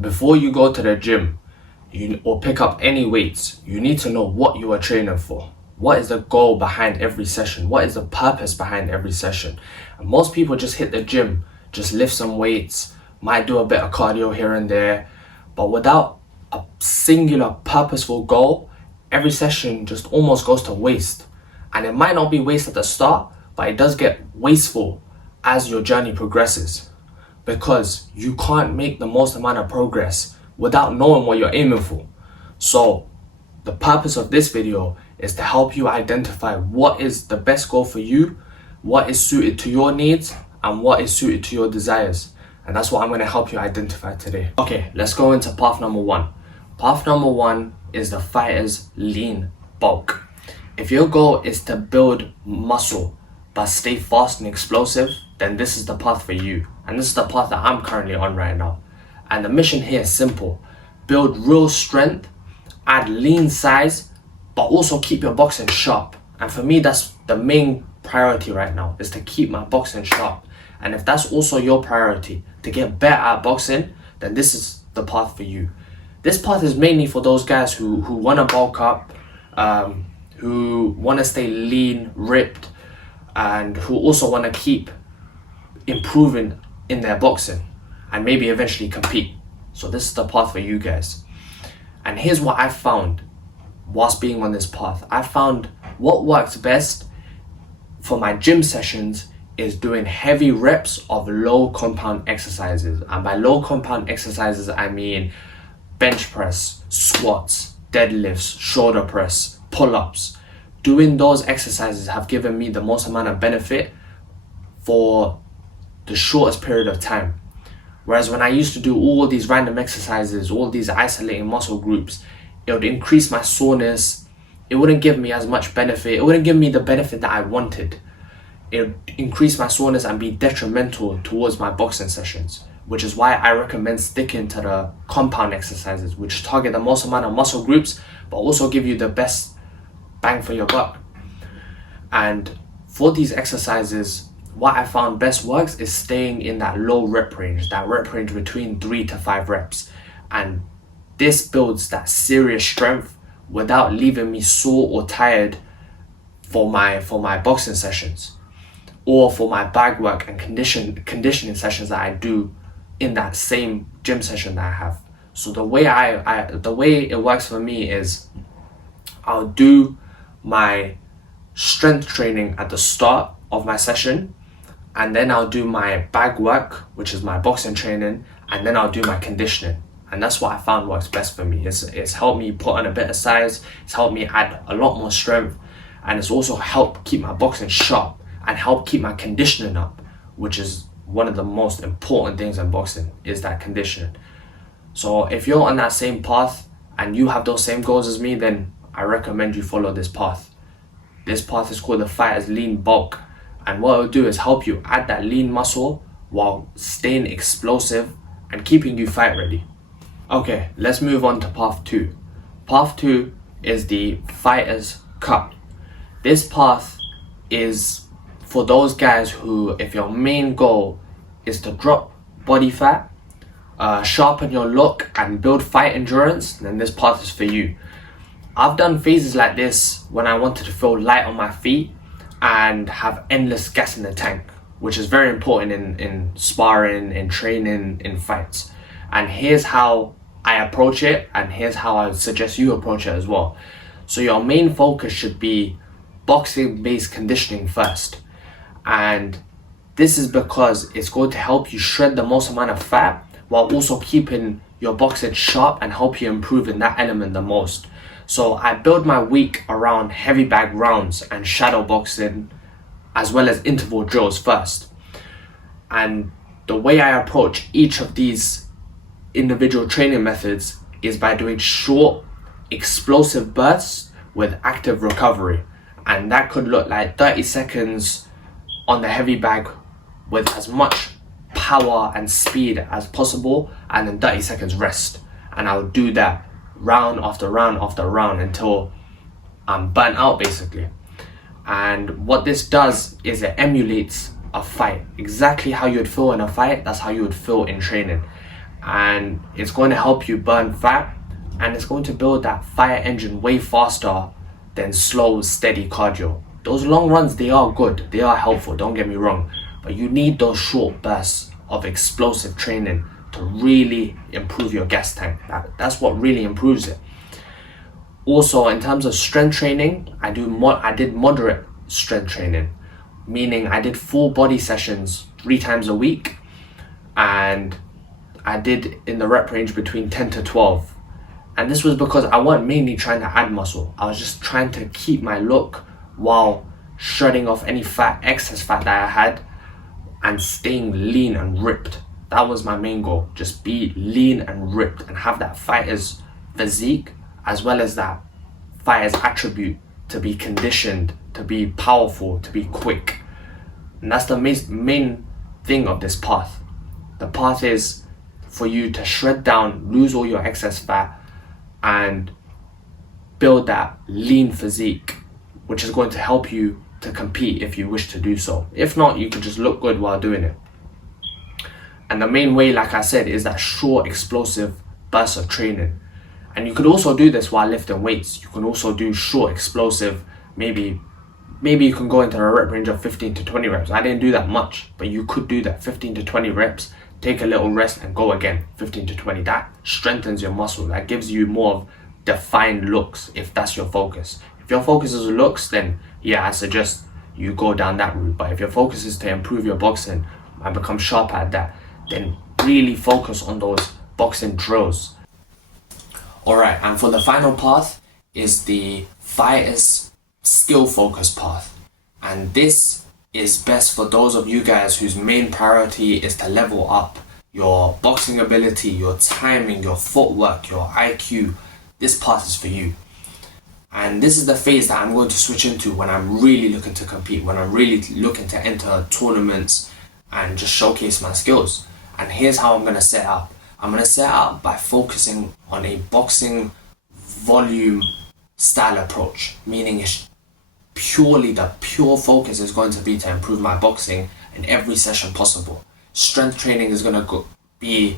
Before you go to the gym or pick up any weights, you need to know what you are training for. What is the goal behind every session? What is the purpose behind every session? And most people just hit the gym, just lift some weights, might do a bit of cardio here and there, but without a singular purposeful goal, every session just almost goes to waste. And it might not be waste at the start, but it does get wasteful as your journey progresses, because you can't make the most amount of progress without knowing what you're aiming for. So the purpose of this video is to help you identify what is the best goal for you, what is suited to your needs, and what is suited to your desires. And that's what I'm going to help you identify today. Okay, let's go into path number one. Path number one is the fighter's lean bulk. If your goal is to build muscle but stay fast and explosive, then this is the path for you. And this is the path that I'm currently on right now. And the mission here is simple. Build real strength, add lean size, but also keep your boxing sharp. And for me, that's the main priority right now, is to keep my boxing sharp. And if that's also your priority, to get better at boxing, then this is the path for you. This path is mainly for those guys who want to bulk up, who want to stay lean, ripped, and who also want to keep improving in their boxing and maybe eventually compete. So this is the path for you guys. And here's what I found whilst being on this path. I found what works best for my gym sessions is doing heavy reps of low compound exercises. And by low compound exercises, I mean bench press, squats, deadlifts, shoulder press, pull-ups. Doing those exercises have given me the most amount of benefit for the shortest period of time. Whereas when I used to do all these random exercises, all these isolating muscle groups, it would increase my soreness. It wouldn't give me as much benefit. It wouldn't give me the benefit that I wanted. It would increase my soreness and be detrimental towards my boxing sessions, which is why I recommend sticking to the compound exercises, which target the most amount of muscle groups, but also give you the best bang for your buck. And for these exercises, what I found best works is staying in that low rep range, that rep range between 3 to 5 reps. And this builds that serious strength without leaving me sore or tired for my boxing sessions, or for my bag work and conditioning sessions that I do in that same gym session that I have. So the way the way it works for me is I'll do my strength training at the start of my session, and then I'll do my bag work, which is my boxing training, and then I'll do my conditioning. And that's what I found works best for me. It's helped me put on a bit of size, it's helped me add a lot more strength, and it's also helped keep my boxing sharp and help keep my conditioning up, which is one of the most important things in boxing, is that conditioning. So if you're on that same path and you have those same goals as me, then I recommend you follow this path. This path is called the fighter's lean bulk. And what it'll do is help you add that lean muscle while staying explosive and keeping you fight ready. Okay, let's move on to path 2. Path 2 is the fighter's cut. This path is for those guys who, if your main goal is to drop body fat, sharpen your look and build fight endurance, then this path is for you. I've done phases like this when I wanted to feel light on my feet and have endless gas in the tank, which is very important in sparring, in training, in fights. And here's how I approach it, and here's how I suggest you approach it as well. So your main focus should be boxing-based conditioning first. And this is because it's going to help you shred the most amount of fat while also keeping your boxing sharp and help you improve in that element the most. So I build my week around heavy bag rounds and shadow boxing, as well as interval drills first. And the way I approach each of these individual training methods is by doing short, explosive bursts with active recovery. And that could look like 30 seconds on the heavy bag with as much power and speed as possible, and then 30 seconds rest. And I'll do that round after round after round until I'm burnt out, basically. And what this does is it emulates a fight. Exactly how you would feel in a fight, that's how you would feel in training. and it's going to help you burn fat, and it's going to build that fire engine way faster than slow, steady cardio. Those long runs, they are good, they are helpful, don't get me wrong, but you need those short bursts of explosive training to really improve your gas tank. That's what really improves it. Also, in terms of strength training, I did moderate strength training, meaning I did full body sessions 3 times a week, and I did in the rep range between 10 to 12. And this was because I wasn't mainly trying to add muscle. I was just trying to keep my look while shredding off any excess fat that I had, and staying lean and ripped. That was my main goal. Just be lean and ripped and have that fighter's physique as well as that fighter's attribute to be conditioned, to be powerful, to be quick. And that's the main thing of this path. The path is for you to shred down, lose all your excess fat, and build that lean physique, which is going to help you to compete if you wish to do so. If not, you can just look good while doing it. And the main way, like I said, is that short, explosive bursts of training. And you could also do this while lifting weights. You can also do short, explosive, maybe you can go into a rep range of 15 to 20 reps. I didn't do that much, but you could do that, 15 to 20 reps, take a little rest and go again, 15 to 20. That strengthens your muscle. That gives you more of defined looks if that's your focus. If your focus is looks, then yeah, I suggest you go down that route. But if your focus is to improve your boxing and become sharp at that, then really focus on those boxing drills. Alright, and for the final path is the fighter's skill focus path. And this is best for those of you guys whose main priority is to level up your boxing ability, your timing, your footwork, your IQ. This path is for you. And this is the phase that I'm going to switch into when I'm really looking to compete, when I'm really looking to enter tournaments and just showcase my skills. And here's how I'm going to set up. I'm going to set up by focusing on a boxing volume style approach, meaning it's the pure focus is going to be to improve my boxing in every session possible. Strength training is going to be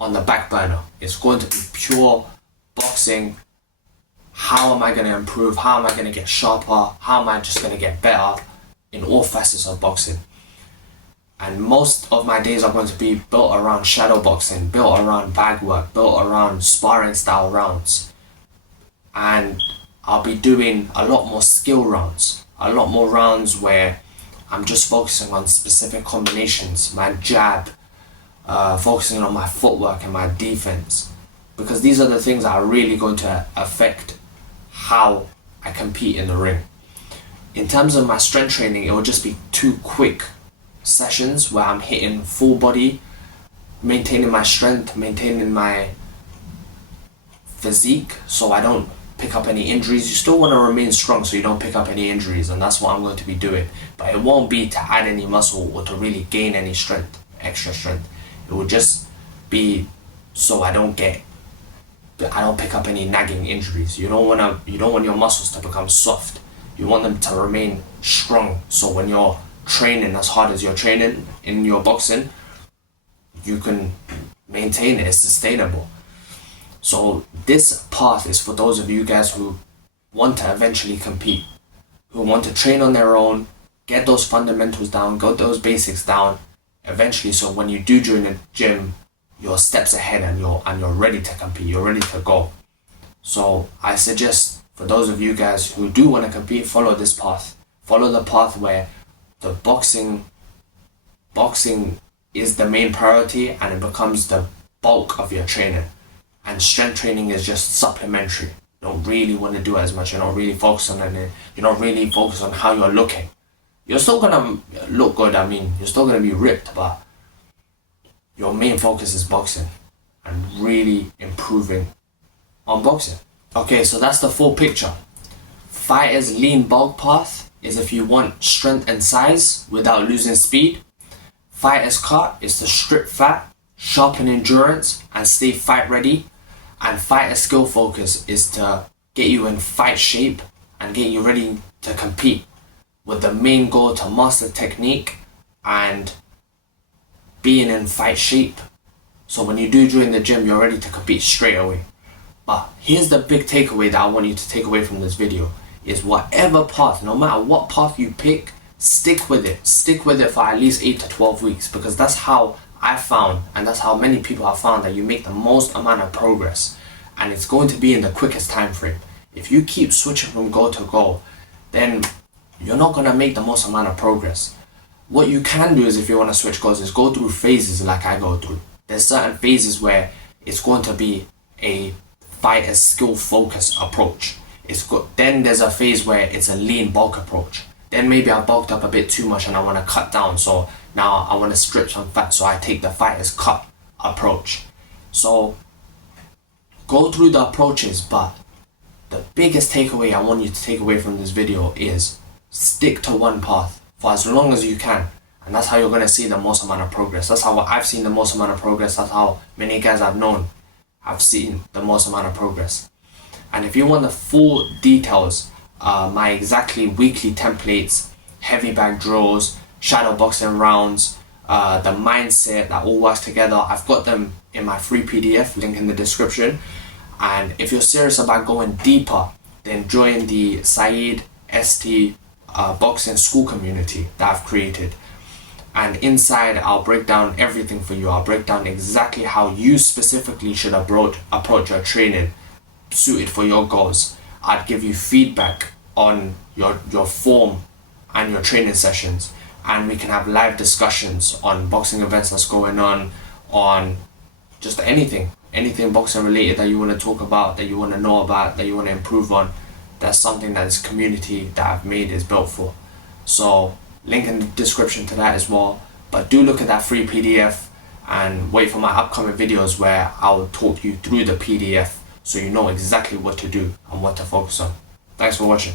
on the back burner. It's going to be pure boxing. How am I going to improve? How am I going to get sharper? How am I just going to get better in all facets of boxing? And most of my days are going to be built around shadowboxing, built around bag work, built around sparring style rounds. And I'll be doing a lot more skill rounds, a lot more rounds where I'm just focusing on specific combinations, my jab, focusing on my footwork and my defense. Because these are the things that are really going to affect how I compete in the ring. In terms of my strength training, it will just be 2 quick sessions where I'm hitting full body, maintaining my strength, maintaining my physique so I don't pick up any injuries. You still want to remain strong so you don't pick up any injuries, and that's what I'm going to be doing. But it won't be to add any muscle or to really gain any strength, extra strength. It will just be so I don't pick up any nagging injuries. You don't want your muscles to become soft. You want them to remain strong, so when you're training as hard as you're training in your boxing, you can maintain it. It's sustainable. So this path is for those of you guys who want to eventually compete, who want to train on their own, get those fundamentals down, get those basics down eventually, so when you do join the gym, you're steps ahead and you're ready to compete, you're ready to go. So I suggest for those of you guys who do want to compete, follow this path. Follow the path where the boxing is the main priority and it becomes the bulk of your training. And strength training is just supplementary. You don't really want to do as much. You're not really focused on it. You're not really focused on how you're looking. You're still gonna look good. I mean, you're still gonna be ripped, but your main focus is boxing and really improving on boxing. Okay, so that's the full picture. Fighter's lean bulk path is if you want strength and size without losing speed. Fighter's cut is to strip fat, sharpen endurance, and stay fight ready. And fighter's skill focus is to get you in fight shape and get you ready to compete, with the main goal to master technique and being in fight shape So when you do join the gym, you're ready to compete straight away. But here's the big takeaway that I want you to take away from this video is whatever path, no matter what path you pick, stick with it. Stick with it for at least 8 to 12 weeks, because that's how I found, and that's how many people have found, that you make the most amount of progress, and it's going to be in the quickest time frame. If you keep switching from goal to goal, then you're not going to make the most amount of progress. What you can do is, if you want to switch goals, is go through phases like I go through. There's certain phases where it's going to be a fighter skill focus approach. Then there's a phase where it's a lean bulk approach. Then maybe I bulked up a bit too much and I want to cut down, so now I want to strip some fat, so I take the fighter's cut approach. So go through the approaches, but the biggest takeaway I want you to take away from this video is stick to one path for as long as you can, and that's how you're going to see the most amount of progress. That's how I've seen the most amount of progress. That's how many guys I've known have seen the most amount of progress. And if you want the full details, my exactly weekly templates, heavy bag drills, shadow boxing rounds, the mindset that all works together, I've got them in my free PDF, link in the description. And if you're serious about going deeper, then join the Saeed ST boxing school community that I've created. And inside, I'll break down everything for you. I'll break down exactly how you specifically should approach your training suited for your goals. I'd give you feedback on your form and your training sessions, and we can have live discussions on boxing events that's going on just anything boxing related that you want to talk about, that you want to know about, that you want to improve on. That's something that this community that I've made is built for. So link in the description to that as well. But do look at that free PDF and wait for my upcoming videos where I'll talk you through the PDF so you know exactly what to do and what to focus on. Thanks for watching.